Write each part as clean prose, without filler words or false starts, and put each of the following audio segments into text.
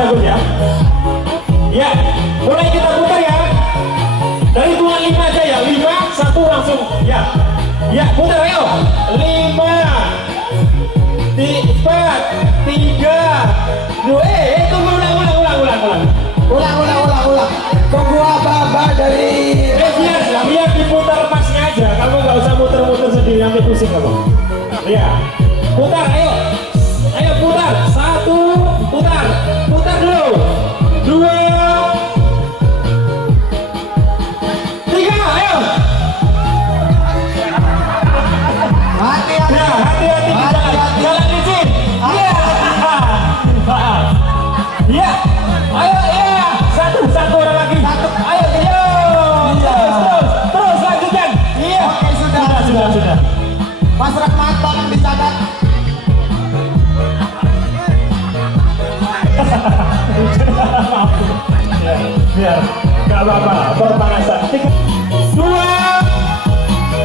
Mas Agus ya. Ya, mulai kita putar ya. Dari tuan 5 aja ya, 5, 1 langsung. Ya, ya putar ayo. 5, 4, 3, 2. Tunggu ulang. Tunggu apa dari biar diputar pasnya aja. Kamu nggak usah muter-muter sendiri nanti pusing kamu. Ya, putar ayo. Ayo putar. 1, putar dulu. 2, 3, ayo. Hati-hati jalan licin. Iya. Iya. Ayo ya. Satu orang lagi. Ayo. Terus lanjutkan. Iya. Oke, sudah. Mas Rahmat tolong dicatat. Biar nggak apa-apa, berpanasan. 2,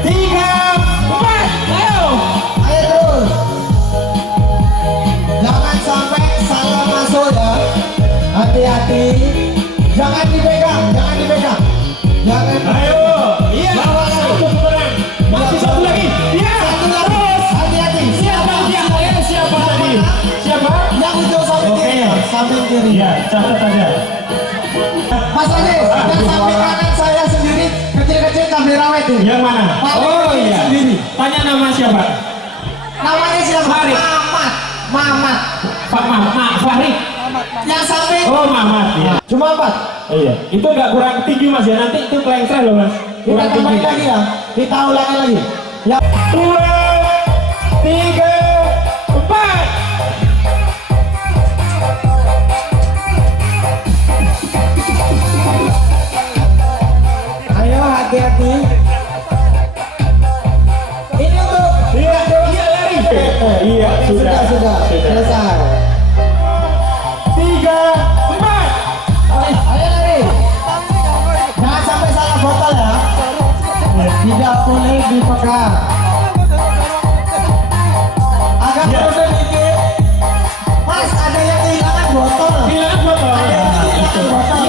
3, 4, ayo terus. Jangan sampai salah masuk ya. Hati-hati. Jangan dipegang. Jangan. ayo. Iya. Satu pemenang. Masih satu lagi. Iya. Terus. Hati-hati. Siapa tadi? Siapa? Yang ujung samping kiri. Iya, catat aja. Mas Adi, yang samping kanan saya sendiri kecil-kecil kameramen itu. Yang mana? Oh iya. Sendiri. Tanya nama siapa? Namanya siapa? Farid. Mamat. Farid. Yang samping. Oh, Mamat. Iya. Cuma 4. Iya. Itu nggak kurang tinggi Mas ya. Nanti itu kelengser loh Mas. Kita Kurang tinggi. tambahin lagi ya. Kita ulangi lagi. Ya. 2, 3, 4. Ayo hati-hati. Ini untuk Iya lari. Iya, sudah. Selesai. 3, 4. Ayo lari. Jangan sampai salah botol ya. Tidak boleh dipegang. Agak Ya. mundur dikit. Mas, ada yang kehilangan botol. Bilang botol. Ada yang kehilangan botol.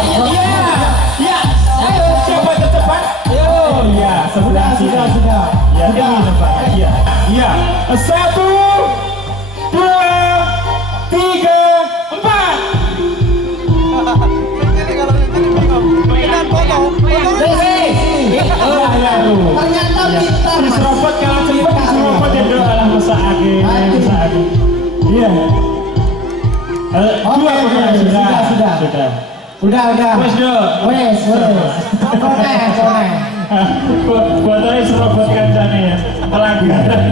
Iya. Ayo coba cepat. Oh iya, sebelah sini. Sudah. Ya, ini tempatnya. Iya. Iya. 1, 2, 3, 4. Ternyata pintar, Mas. Diserobot kalau cepat diserobot ya dong. Alah mesake. Iya. Oke, sudah. Udah. Wes dong. Wes. Koneh. Buatnya serobot kancane ya. Pelanggaran.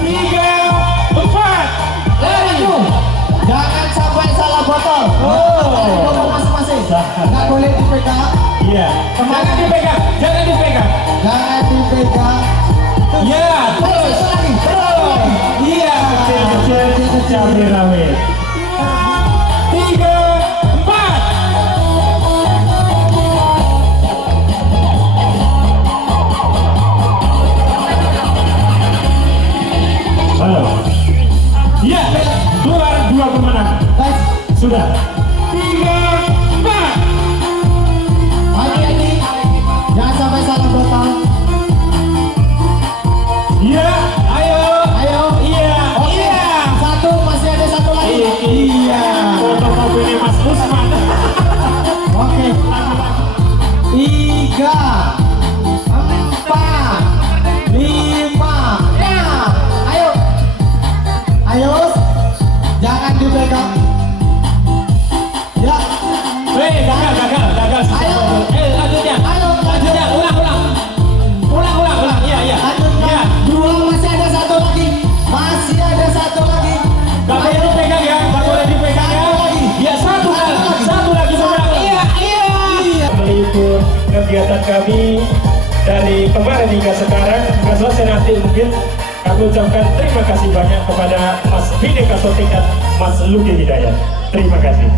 3, 4. Lari. Jangan sampai salah botol. Botol masing-masing. Nggak boleh dipegang. Iya. Jangan dipegang. Jangan dipegang. Iya. Terus. Iya. Kecil. Cabai rawit. 3, 4. Halo. Iya. Dua pemenang. Guys, Sudah. 3, 4. hati-hati. Jangan sampai salah botol. Iya. Ayo. Iya. Oke. Satu, masih ada satu lagi. Iya. Fotokopinya Mas Usman. Oke. 3, 4, 5, 6. Ayo. Jangan dipegang. Ya. Gagal. Ayo. Lanjutnya. Ulang. Iya. Lanjutnya. Iya. 2, masih ada satu lagi. Gak boleh dipegang ya. Ya, satu lagi pemenang. Iya. Meliput kegiatan kami dari kemarin hingga sekarang. Nggak selesai nanti mungkin kami ucapkan terima kasih banyak kepada Mas Bideka Sotik dan Mas Luki Hidayat. Terima kasih.